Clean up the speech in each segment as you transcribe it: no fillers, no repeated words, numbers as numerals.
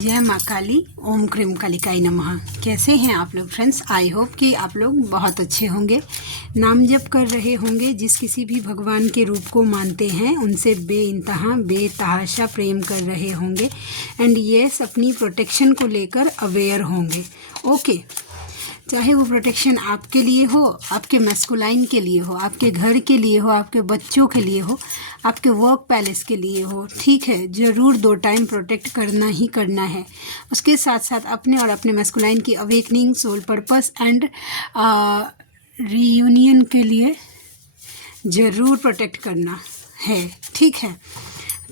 जय माँ काली। ओम क्रीम कालिकाई नमः। कैसे हैं आप लोग फ्रेंड्स? आई होप कि आप लोग बहुत अच्छे होंगे, नाम जप कर रहे होंगे, जिस किसी भी भगवान के रूप को मानते हैं उनसे बेइंतहा बेतहाशा प्रेम कर रहे होंगे एंड यस अपनी प्रोटेक्शन को लेकर अवेयर होंगे। ओके, चाहे वो प्रोटेक्शन आपके लिए हो, आपके मैस्कुलाइन के लिए हो, आपके घर के लिए हो, आपके बच्चों के लिए हो, आपके वर्क पैलेस के लिए हो, ठीक है, ज़रूर 2 टाइम प्रोटेक्ट करना ही करना है। उसके साथ साथ अपने और अपने मैस्कुलाइन की awakening, soul purpose and reunion के लिए ज़रूर प्रोटेक्ट करना है, ठीक है।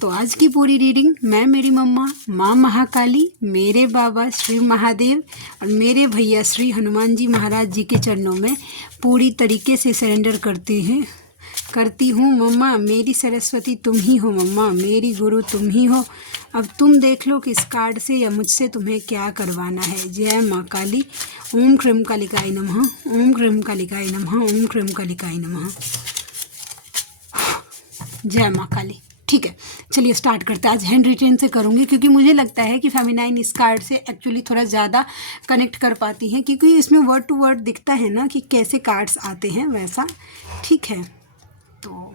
तो आज की पूरी रीडिंग मैं, मेरी मम्मा माँ महाकाली, मेरे बाबा श्री महादेव और मेरे भैया श्री हनुमान जी महाराज जी के चरणों में पूरी तरीके से सरेंडर करती हूँ। मम्मा मेरी सरस्वती तुम ही हो, मम्मा मेरी गुरु तुम ही हो। अब तुम देख लो कि इस कार्ड से या मुझसे तुम्हें क्या करवाना है। जय माँ काली। ओम क्रीम कालिकाई नमः। ओम क्रीम कालिकाई नमः। ओम क्रीम कालिकाई नमः। जय माँ काली। ठीक है, चलिए स्टार्ट करते हैं। आज हैंड रिटेन से करूँगी क्योंकि मुझे लगता है कि फेमिनाइन इस कार्ड से एक्चुअली थोड़ा ज़्यादा कनेक्ट कर पाती हैं, क्योंकि इसमें वर्ड टू वर्ड दिखता है ना कि कैसे कार्ड्स आते हैं वैसा, ठीक है। तो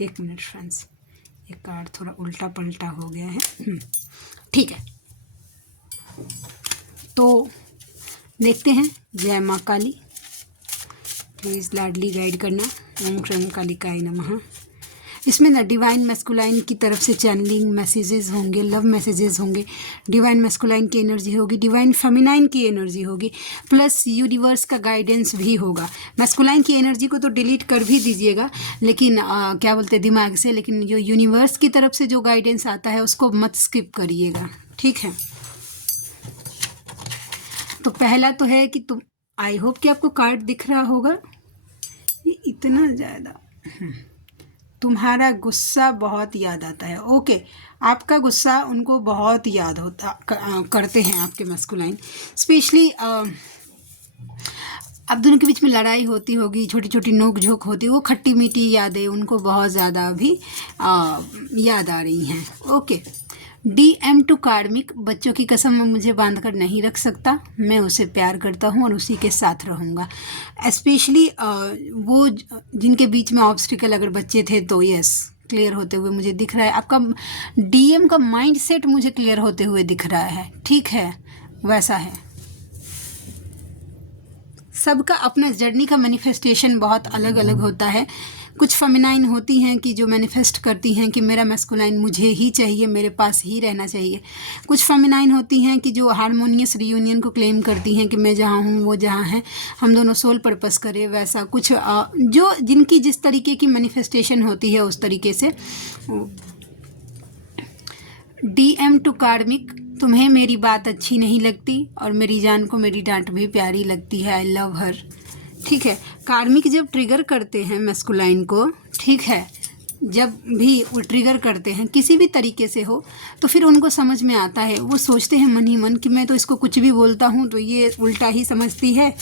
एक मिनट फ्रेंड्स, ये कार्ड थोड़ा उल्टा पलटा हो गया है, ठीक है। तो देखते हैं। जय माँ काली। प्लीज़ लाडली गाइड करना। ओम क्रीम कालिकाई नमः। इसमें ना डिवाइन मैस्कुलाइन की तरफ से चैनलिंग मैसेजेस होंगे, लव मैसेजेस होंगे, डिवाइन मैस्कुलाइन की एनर्जी होगी, डिवाइन फेमिनाइन की एनर्जी होगी, प्लस यूनिवर्स का गाइडेंस भी होगा। मैस्कुलाइन की एनर्जी को तो डिलीट कर भी दीजिएगा, लेकिन क्या बोलते हैं दिमाग से, लेकिन जो यूनिवर्स की तरफ से जो गाइडेंस आता है उसको मत स्किप करिएगा, ठीक है। तो पहला तो है कि तुम, आई होप कि आपको कार्ड दिख रहा होगा। ये इतना ज़्यादा तुम्हारा गुस्सा बहुत याद आता है। ओके, आपका गुस्सा उनको बहुत याद होता करते हैं आपके मैस्कुलाइन। स्पेशली आप दोनों के बीच में लड़ाई होती होगी, छोटी छोटी नोक झोंक होती, वो खट्टी मीठी यादें उनको बहुत ज़्यादा अभी याद आ रही हैं। ओके, DM टू कार्मिक। बच्चों की कसम मुझे बांध कर नहीं रख सकता, मैं उसे प्यार करता हूँ और उसी के साथ रहूँगा। स्पेशली वो जिनके बीच में ऑब्स्टिकल अगर बच्चे थे तो यस, क्लियर होते हुए मुझे दिख रहा है। आपका DM का माइंड सेट मुझे क्लियर होते हुए दिख रहा है, ठीक है, वैसा है। सबका अपना जर्नी का मैनिफेस्टेशन बहुत अलग अलग होता है। कुछ फेमिनाइन होती हैं कि जो मैनिफेस्ट करती हैं कि मेरा मैस्कुलाइन मुझे ही चाहिए, मेरे पास ही रहना चाहिए। कुछ फेमिनाइन होती हैं कि जो हारमोनियस रियूनियन को क्लेम करती हैं कि मैं जहाँ हूँ वो जहाँ है, हम दोनों सोल पर्पस करें, वैसा कुछ जो जिनकी जिस तरीके की मैनिफेस्टेशन होती है उस तरीके से। DM टू कार्मिक। तुम्हें मेरी बात अच्छी नहीं लगती और मेरी जान को मेरी डांट भी प्यारी लगती है, आई लव हर, ठीक है। कार्मिक जब ट्रिगर करते हैं मैस्कुलाइन को, ठीक है, जब भी वो ट्रिगर करते हैं किसी भी तरीके से हो, तो फिर उनको समझ में आता है, वो सोचते हैं मन ही मन कि मैं तो इसको कुछ भी बोलता हूँ तो ये उल्टा ही समझती है,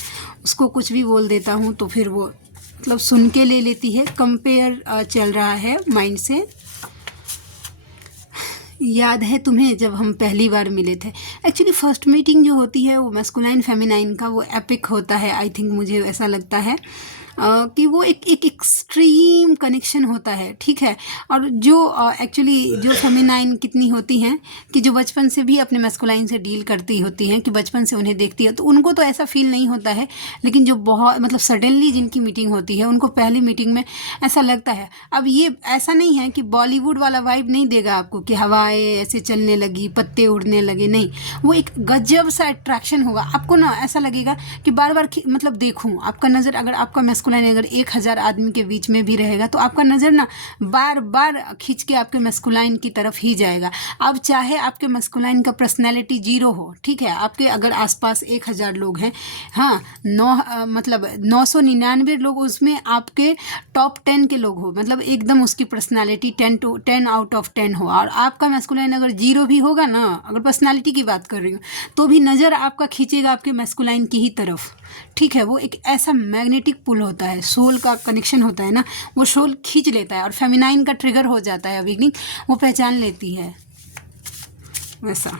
उसको कुछ भी बोल देता हूँ तो फिर वो मतलब सुन के ले लेती है। कंपेयर चल रहा है माइंड से। याद है तुम्हें जब हम पहली बार मिले थे? एक्चुअली फर्स्ट मीटिंग जो होती है वो मैस्कुलाइन फेमिनाइन का वो एपिक होता है, आई थिंक, मुझे ऐसा लगता है कि वो एक एक्सट्रीम कनेक्शन होता है, ठीक है। और जो एक्चुअली जो फेमिनाइन कितनी होती हैं कि जो बचपन से भी अपने मैस्कुलाइन से डील करती होती हैं, कि बचपन से उन्हें देखती है तो उनको तो ऐसा फील नहीं होता है, लेकिन जो बहुत मतलब सडनली जिनकी मीटिंग होती है उनको पहली मीटिंग में ऐसा लगता है। अब ये ऐसा नहीं है कि बॉलीवुड वाला वाइब नहीं देगा आपको कि हवाएं ऐसे चलने लगी, पत्ते उड़ने लगे, नहीं, वो एक गजब सा अट्रैक्शन होगा आपको ना। ऐसा लगेगा कि बार बार मतलब देखूं, आपका नज़र, अगर आपका मैस्कुलाइन अगर 1000 आदमी के बीच में भी रहेगा तो आपका नज़र ना बार बार खींच के आपके मैस्कुलाइन की तरफ ही जाएगा। अब चाहे आपके मैस्कुलाइन का पर्सनैलिटी 0 हो, ठीक है, आपके अगर आसपास 1000 लोग हैं, हाँ, 999 लोग, उसमें आपके टॉप 10 के लोग हो, मतलब एकदम उसकी पर्सनैलिटी 10 आउट ऑफ 10 हो, और आपका मैस्कुलाइन अगर 0 भी होगा ना, अगर पर्सनैलिटी की बात कर रही हूँ, तो भी नज़र आपका खींचेगा आपके मैस्कुलाइन की ही तरफ, ठीक है। वो एक ऐसा मैग्नेटिक पुल होता है, सोल का कनेक्शन होता है ना, वो सोल खींच लेता है और फेमिनाइन का ट्रिगर हो जाता है, अवेकनिंग वो पहचान लेती है, वैसा।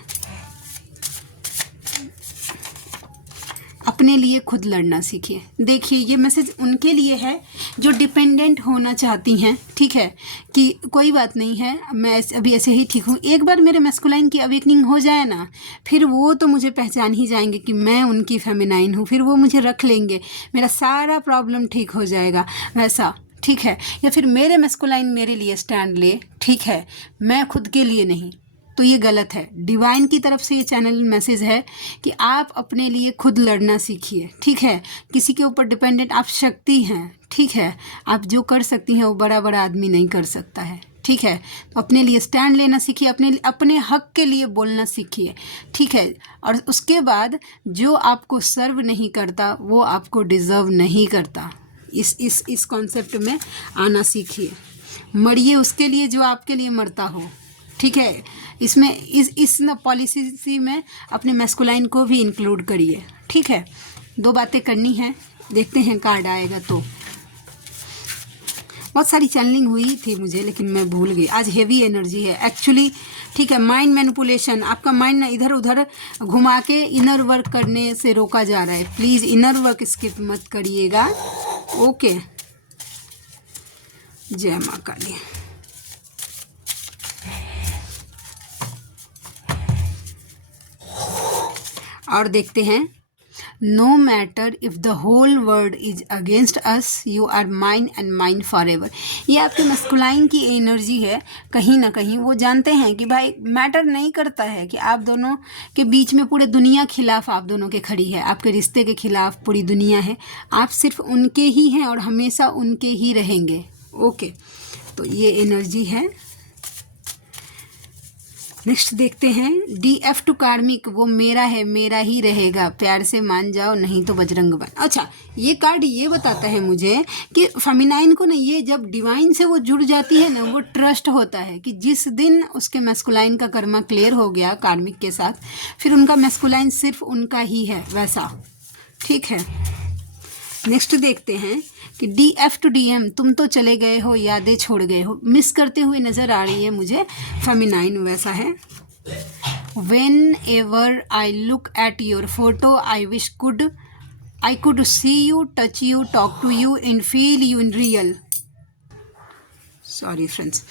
अपने लिए खुद लड़ना सीखिए। देखिए ये मैसेज उनके लिए है जो डिपेंडेंट होना चाहती हैं, ठीक है, कि कोई बात नहीं है, मैं अभी ऐसे ही ठीक हूँ, एक बार मेरे मैस्कुलाइन की अवेकनिंग हो जाए ना, फिर वो तो मुझे पहचान ही जाएंगे कि मैं उनकी फेमिनाइन हूँ, फिर वो मुझे रख लेंगे, मेरा सारा प्रॉब्लम ठीक हो जाएगा, वैसा, ठीक है। या फिर मेरे मैस्कुलाइन मेरे लिए स्टैंड ले, ठीक है, मैं खुद के लिए नहीं, तो ये गलत है। डिवाइन की तरफ से ये चैनल मैसेज है कि आप अपने लिए खुद लड़ना सीखिए, ठीक है। किसी के ऊपर डिपेंडेंट आप शक्ति हैं, ठीक है, आप जो कर सकती हैं वो बड़ा बड़ा आदमी नहीं कर सकता है, ठीक है। तो अपने लिए स्टैंड लेना सीखिए, अपने हक के लिए बोलना सीखिए, ठीक है। और उसके बाद जो आपको सर्व नहीं करता वो आपको डिज़र्व नहीं करता। इस कॉन्सेप्ट में आना सीखिए। मरिए उसके लिए जो आपके लिए मरता हो, ठीक है। इसमें इस न पॉलिसी में अपने मैस्कुलाइन को भी इंक्लूड करिए, ठीक है। 2 बातें करनी है, देखते हैं कार्ड आएगा तो। बहुत सारी चैनलिंग हुई थी मुझे, लेकिन मैं भूल गई। आज हेवी एनर्जी है एक्चुअली, ठीक है। माइंड मैनिपुलेशन, आपका माइंड ना इधर उधर घुमा के इनर वर्क करने से रोका जा रहा है। प्लीज़ इनर वर्क स्किप मत करिएगा, ओके। जय माँ काली। और देखते हैं, no matter if the whole world is against us, you are mine and mine forever. ये आपके मस्कुलाइन की एनर्जी है। कहीं ना कहीं वो जानते हैं कि भाई मैटर नहीं करता है कि आप दोनों के बीच में पूरे दुनिया खिलाफ आप दोनों के खड़ी है, आपके रिश्ते के खिलाफ पूरी दुनिया है, आप सिर्फ उनके ही हैं और हमेशा उनके ही रहेंगे, ओके। तो ये एनर्जी है। नेक्स्ट देखते हैं, DF टू कार्मिक, वो मेरा है, मेरा ही रहेगा, प्यार से मान जाओ नहीं तो बजरंग बन। अच्छा, ये कार्ड ये बताता है मुझे कि फेमिनाइन को ना, ये जब डिवाइन से वो जुड़ जाती है ना, वो ट्रस्ट होता है कि जिस दिन उसके मैस्कुलाइन का कर्मा क्लियर हो गया कार्मिक के साथ, फिर उनका मैस्कुलाइन सिर्फ उनका ही है, वैसा, ठीक है। नेक्स्ट देखते हैं कि DF टू DM, तुम तो चले गए हो, यादें छोड़ गए हो, मिस करते हुए नज़र आ रही है मुझे फेमिनाइन, वैसा है। Whenever I look at your photo I wish I could see you, touch you, talk to you and feel you in real. Sorry friends.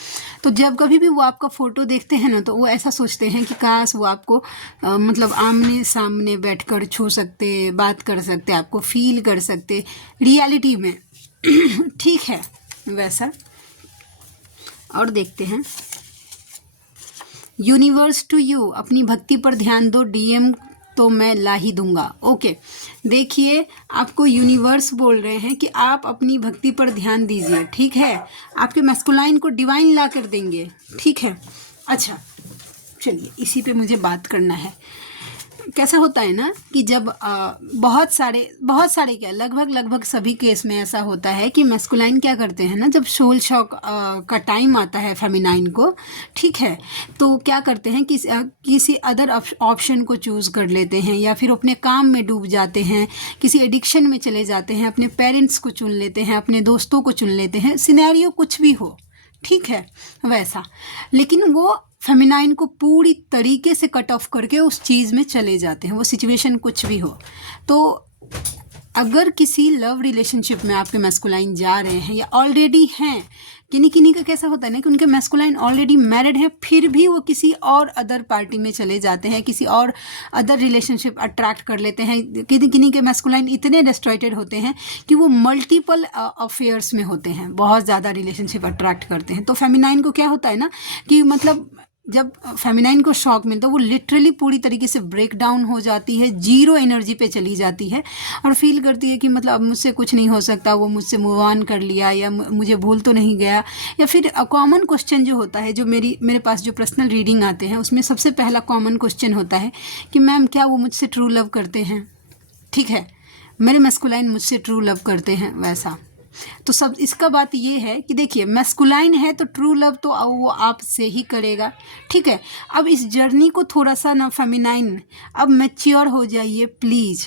तो जब कभी भी वो आपका फ़ोटो देखते हैं ना, तो वो ऐसा सोचते हैं कि काश वो आपको मतलब आमने सामने बैठकर छू सकते, बात कर सकते, आपको फील कर सकते रियलिटी में, ठीक है, वैसा। और देखते हैं, यूनिवर्स टू यू, अपनी भक्ति पर ध्यान दो, DM तो मैं ला ही दूंगा, ओके। देखिए आपको यूनिवर्स बोल रहे हैं कि आप अपनी भक्ति पर ध्यान दीजिए, ठीक है। आपके मैस्कुलाइन को डिवाइन ला कर देंगे, ठीक है। अच्छा चलिए, इसी पे मुझे बात करना है। कैसा होता है ना कि जब बहुत सारे क्या, लगभग सभी केस में ऐसा होता है कि मैस्कुलाइन क्या करते हैं ना, जब सोल शॉक का टाइम आता है फेमिनाइन को, ठीक है, तो क्या करते हैं कि किसी अदर ऑप्शन को चूज़ कर लेते हैं, या फिर अपने काम में डूब जाते हैं, किसी एडिक्शन में चले जाते हैं, अपने पेरेंट्स को चुन लेते हैं, अपने दोस्तों को चुन लेते हैं, सिनेरियो कुछ भी हो, ठीक है, वैसा। लेकिन वो फेमिनाइन को पूरी तरीके से कट ऑफ करके उस चीज़ में चले जाते हैं, वो सिचुएशन कुछ भी हो। तो अगर किसी लव रिलेशनशिप में आपके मैस्कुलाइन जा रहे हैं या ऑलरेडी हैं, किन्हीं का कैसा होता है ना कि उनके मैस्कुलाइन ऑलरेडी मैरिड है, फिर भी वो किसी और अदर पार्टी में चले जाते हैं, किसी और अदर रिलेशनशिप अट्रैक्ट कर लेते हैं। किन्हीं के मैस्कुलाइन इतने डिस्ट्रॉयटेड होते हैं कि वो मल्टीपल अफेयर्स में होते हैं, बहुत ज़्यादा रिलेशनशिप अट्रैक्ट करते हैं। तो फेमिनाइन को क्या होता है ना कि मतलब जब फेमिनाइन को शॉक मिलता है, वो लिटरली पूरी तरीके से ब्रेक डाउन हो जाती है, जीरो एनर्जी पे चली जाती है और फील करती है कि मतलब अब मुझसे कुछ नहीं हो सकता, वो मुझसे मूव ऑन कर लिया या मुझे भूल तो नहीं गया। या फिर कॉमन क्वेश्चन जो होता है, जो मेरे पास जो पर्सनल रीडिंग आते हैं, उसमें सबसे पहला कॉमन क्वेश्चन होता है कि मैम क्या वो मुझसे ट्रू लव करते हैं, ठीक है, मेरे मैस्कुलाइन मुझसे ट्रू लव करते हैं, वैसा। तो सब इसका बात ये है कि देखिए मैस्कुलाइन है तो ट्रू लव तो वो आपसे ही करेगा, ठीक है। अब इस जर्नी को थोड़ा सा ना फेमिनाइन अब मैच्योर हो जाइए प्लीज़,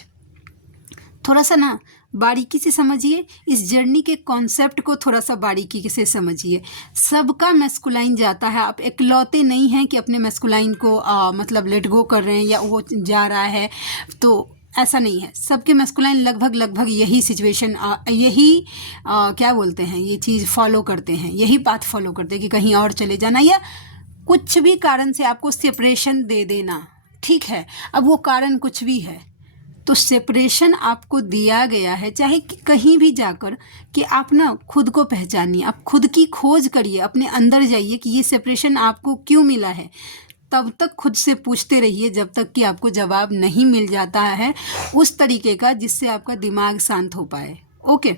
थोड़ा सा ना बारीकी से समझिए, इस जर्नी के कॉन्सेप्ट को थोड़ा सा बारीकी से समझिए। सबका मैस्कुलाइन जाता है, आप इकलौते नहीं हैं कि अपने मैस्कुलाइन को मतलब लेट गो कर रहे हैं या वो जा रहा है, तो ऐसा नहीं है। सबके मैस्कुलाइन लगभग यही सिचुएशन यही क्या बोलते हैं, ये चीज़ फॉलो करते हैं, यही पाथ फॉलो करते हैं कि कहीं और चले जाना या कुछ भी कारण से आपको सेपरेशन दे देना। ठीक है, अब वो कारण कुछ भी है तो सेपरेशन आपको दिया गया है, चाहे कि कहीं भी जाकर कि आप ना खुद को पहचानिए, आप खुद की खोज करिए, अपने अंदर जाइए कि ये सेपरेशन आपको क्यों मिला है। तब तक खुद से पूछते रहिए जब तक कि आपको जवाब नहीं मिल जाता है उस तरीके का जिससे आपका दिमाग शांत हो पाए। ओके,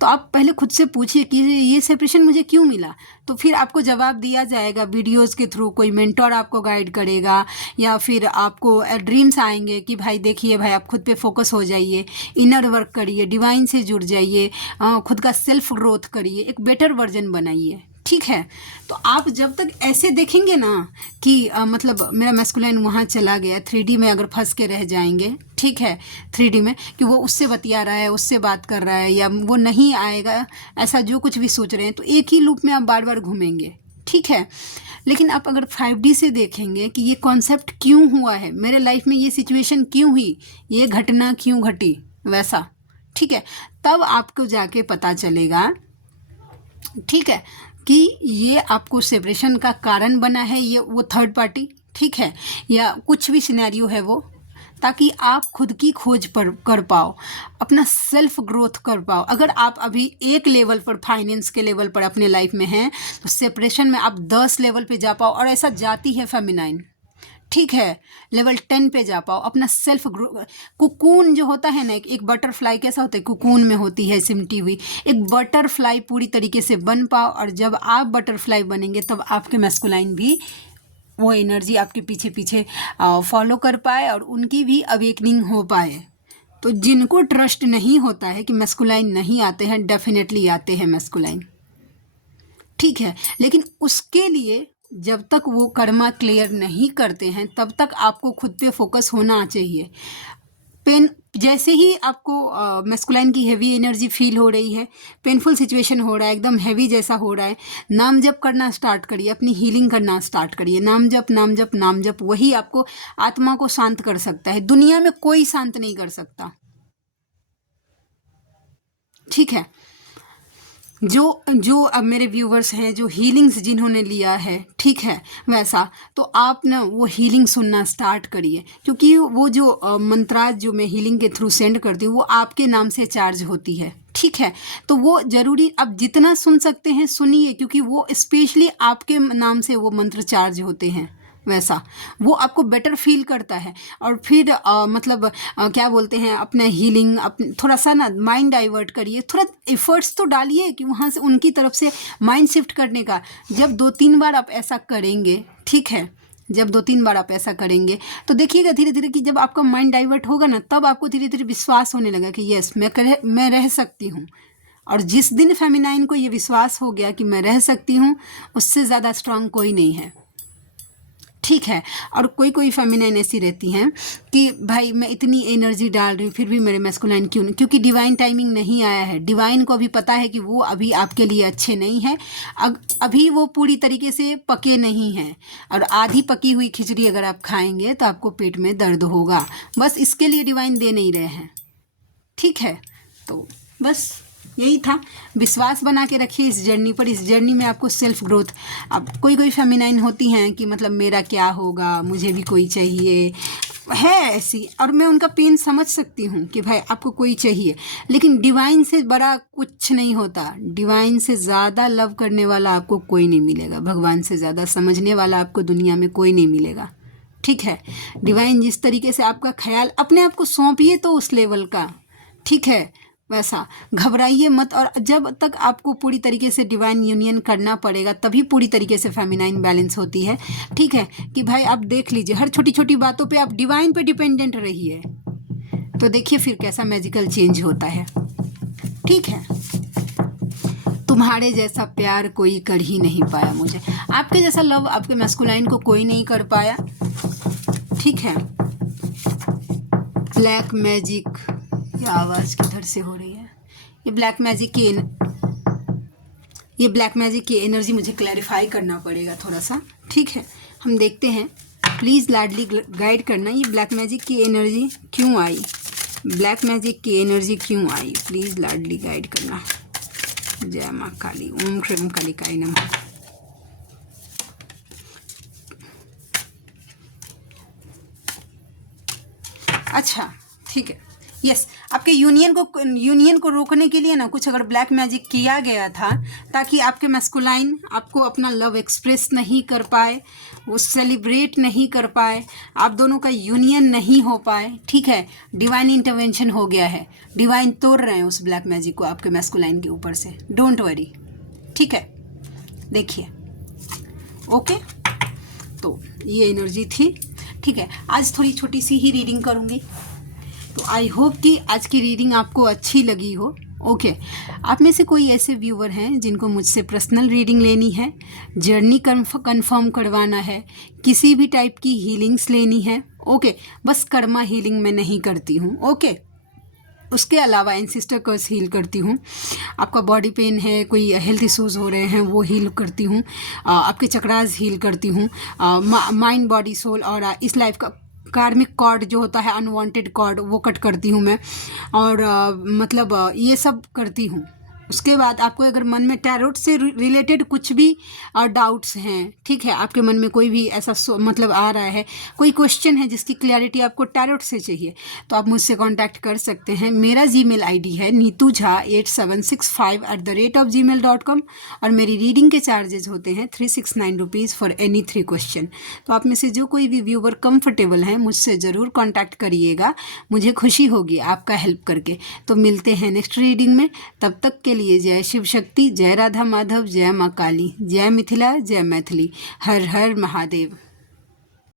तो आप पहले खुद से पूछिए कि ये सेपरेशन मुझे क्यों मिला, तो फिर आपको जवाब दिया जाएगा वीडियोस के थ्रू, कोई मेंटोर आपको गाइड करेगा या फिर आपको ड्रीम्स आएंगे कि भाई देखिए भाई आप खुद पे फोकस हो जाइए, इनर वर्क करिए, डिवाइन से जुड़ जाइए, खुद का सेल्फ ग्रोथ करिए, एक बेटर वर्जन बनाइए। ठीक है, तो आप जब तक ऐसे देखेंगे ना कि मतलब मेरा मैस्कुलाइन वहाँ चला गया, 3D में अगर फंस के रह जाएंगे, ठीक है, 3D में कि वो उससे बतिया रहा है, उससे बात कर रहा है या वो नहीं आएगा, ऐसा जो कुछ भी सोच रहे हैं, तो एक ही लूप में आप बार बार घूमेंगे। ठीक है, लेकिन आप अगर 5D से देखेंगे कि ये कॉन्सेप्ट क्यों हुआ है, मेरे लाइफ में ये सिचुएशन क्यों हुई, ये घटना क्यों घटी, वैसा, ठीक है, तब आपको जाके पता चलेगा, ठीक है, कि ये आपको सेपरेशन का कारण बना है, ये वो थर्ड पार्टी, ठीक है, या कुछ भी सिनेरियो है वो, ताकि आप खुद की खोज पर कर पाओ, अपना सेल्फ ग्रोथ कर पाओ। अगर आप अभी एक लेवल पर, फाइनेंस के लेवल पर अपने लाइफ में हैं, तो सेपरेशन में आप 10 लेवल पे जा पाओ, और ऐसा जाती है फेमिनाइन, ठीक है, लेवल 10 पे जा पाओ, अपना सेल्फ ग्रो। कुकून जो होता है ना, एक बटरफ्लाई कैसा होता है, कुकून में होती है सिमटी हुई, एक बटरफ्लाई पूरी तरीके से बन पाओ, और जब आप बटरफ्लाई बनेंगे तब आपके मैस्कुलाइन भी वो एनर्जी आपके पीछे पीछे फॉलो कर पाए और उनकी भी अवेकनिंग हो पाए। तो जिनको ट्रस्ट नहीं होता है कि मैस्कुलाइन नहीं आते हैं, डेफिनेटली आते हैं मैस्कुलाइन, ठीक है, लेकिन उसके लिए जब तक वो कर्मा क्लियर नहीं करते हैं तब तक आपको खुद पे फोकस होना चाहिए। पेन जैसे ही आपको मैस्कुलाइन की हैवी एनर्जी फील हो रही है, पेनफुल सिचुएशन हो रहा है, एकदम हैवी जैसा हो रहा है, नाम जप करना स्टार्ट करिए, अपनी हीलिंग करना स्टार्ट करिए। नाम जप नाम जप नाम जप, वही आपको आत्मा को शांत कर सकता है, दुनिया में कोई शांत नहीं कर सकता। ठीक है, जो अब मेरे व्यूवर्स हैं जो हीलिंग्स जिन्होंने लिया है, ठीक है, वैसा तो आप ना वो हीलिंग सुनना स्टार्ट करिए, क्योंकि वो जो मंत्राज जो मैं हीलिंग के थ्रू सेंड करती हूँ वो आपके नाम से चार्ज होती है। ठीक है, तो वो ज़रूरी आप जितना सुन सकते हैं सुनिए, क्योंकि वो स्पेशली आपके नाम से वो मंत्र चार्ज होते हैं, वैसा वो आपको बेटर फील करता है। और फिर मतलब क्या बोलते हैं, अपना हीलिंग थोड़ा सा ना माइंड डाइवर्ट करिए, थोड़ा एफर्ट्स तो डालिए कि वहाँ से उनकी तरफ से माइंड शिफ्ट करने का। जब 2-3 बार आप ऐसा करेंगे, ठीक है, जब 2-3 बार आप ऐसा करेंगे तो देखिएगा धीरे धीरे कि जब आपका माइंड डाइवर्ट होगा ना, तब आपको धीरे धीरे विश्वास होने लगा कि यस मैं रह सकती हूँ। और जिस दिन फेमिनाइन को ये विश्वास हो गया कि मैं रह सकती हूँ, उससे ज़्यादा स्ट्रांग कोई नहीं है। ठीक है, और कोई फेमिनाइन ऐसी रहती हैं कि भाई मैं इतनी एनर्जी डाल रही हूँ फिर भी मेरे मैस्कुलाइन क्यों नहीं, क्योंकि डिवाइन टाइमिंग नहीं आया है। डिवाइन को अभी पता है कि वो अभी आपके लिए अच्छे नहीं हैं, अभी वो पूरी तरीके से पके नहीं हैं, और आधी पकी हुई खिचड़ी अगर आप खाएंगे तो आपको पेट में दर्द होगा, बस इसके लिए डिवाइन दे नहीं रहे हैं। ठीक है, तो बस यही था, विश्वास बना के रखिए इस जर्नी पर। इस जर्नी में आपको सेल्फ ग्रोथ, अब कोई फेमिनाइन होती हैं कि मतलब मेरा क्या होगा, मुझे भी कोई चाहिए, है ऐसी, और मैं उनका पेन समझ सकती हूँ कि भाई आपको कोई चाहिए, लेकिन डिवाइन से बड़ा कुछ नहीं होता। डिवाइन से ज़्यादा लव करने वाला आपको कोई नहीं मिलेगा, भगवान से ज़्यादा समझने वाला आपको दुनिया में कोई नहीं मिलेगा। ठीक है, डिवाइन जिस तरीके से आपका ख्याल, अपने आप को सौंपिए तो उस लेवल का, ठीक है, वैसा घबराइए मत। और जब तक आपको पूरी तरीके से डिवाइन यूनियन करना पड़ेगा तभी पूरी तरीके से फेमिनाइन बैलेंस होती है। ठीक है, कि भाई आप देख लीजिए हर छोटी छोटी बातों पे आप डिवाइन पे डिपेंडेंट रहिए, तो देखिए फिर कैसा मैजिकल चेंज होता है। ठीक है, तुम्हारे जैसा प्यार कोई कर ही नहीं पाया मुझे, आपके जैसा लव आपके मैस्कुलाइन को कोई नहीं कर पाया। ठीक है, ब्लैक मैजिक, आवाज़ किधर से हो रही है। ये ब्लैक मैजिक की एनर्जी मुझे क्लैरिफाई करना पड़ेगा थोड़ा सा, ठीक है। हम देखते हैं, प्लीज़ लाडली गाइड करना, ये ब्लैक मैजिक की एनर्जी क्यों आई, ब्लैक मैजिक की एनर्जी क्यों आई, प्लीज़ लाडली गाइड करना। जय माँ काली, ओम श्रीम कालिकाय नमः। अच्छा, ठीक है, यस। आपके यूनियन को रोकने के लिए ना कुछ अगर ब्लैक मैजिक किया गया था, ताकि आपके मैस्कुलाइन आपको अपना लव एक्सप्रेस नहीं कर पाए, वो सेलिब्रेट नहीं कर पाए, आप दोनों का यूनियन नहीं हो पाए, ठीक है। डिवाइन इंटरवेंशन हो गया है, डिवाइन तोड़ रहे हैं उस ब्लैक मैजिक को आपके मैस्कुलाइन के ऊपर से, डोंट वरी, ठीक है। देखिए, ओके, तो ये एनर्जी थी, ठीक है। आज थोड़ी छोटी सी ही रीडिंग करूँगी, तो आई होप कि आज की रीडिंग आपको अच्छी लगी हो, ओके। आप में से कोई ऐसे व्यूवर हैं जिनको मुझसे पर्सनल रीडिंग लेनी है, जर्नी कंफर्म करवाना है, किसी भी टाइप की हीलिंग्स लेनी है, ओके। बस कर्मा हीलिंग मैं नहीं करती हूँ, ओके। उसके अलावा एंसेस्टर कर्स हील करती हूँ, आपका बॉडी पेन है, कोई हेल्थ इश्यूज़ हो रहे हैं वो हील करती हूँ, आपके चक्रास हील करती हूँ, माइंड बॉडी सोल और इस लाइफ का कार्मिक कॉर्ड जो होता है, अनवांटेड कॉर्ड, वो कट करती हूँ मैं, और मतलब ये सब करती हूँ। उसके बाद आपको अगर मन में टैरोट से रिलेटेड कुछ भी डाउट्स हैं, ठीक है, आपके मन में कोई भी ऐसा मतलब आ रहा है, कोई क्वेश्चन है जिसकी क्लैरिटी आपको टैरोट से चाहिए, तो आप मुझसे कांटेक्ट कर सकते हैं। मेरा जीमेल आईडी है neetujha8765@gmail.com, और मेरी रीडिंग के चार्जेस होते हैं 369 रुपीज़ फॉर एनी 3 क्वेश्चन। तो आप में से जो कोई भी व्यूवर कंफर्टेबल है, मुझसे ज़रूर कॉन्टैक्ट करिएगा, मुझे खुशी होगी आपका हेल्प करके। तो मिलते हैं नेक्स्ट रीडिंग में, तब तक के लिए जय शिव शक्ति, जय राधा माधव, जय माँ काली, जय मिथिला, जय मैथिली, हर हर महादेव।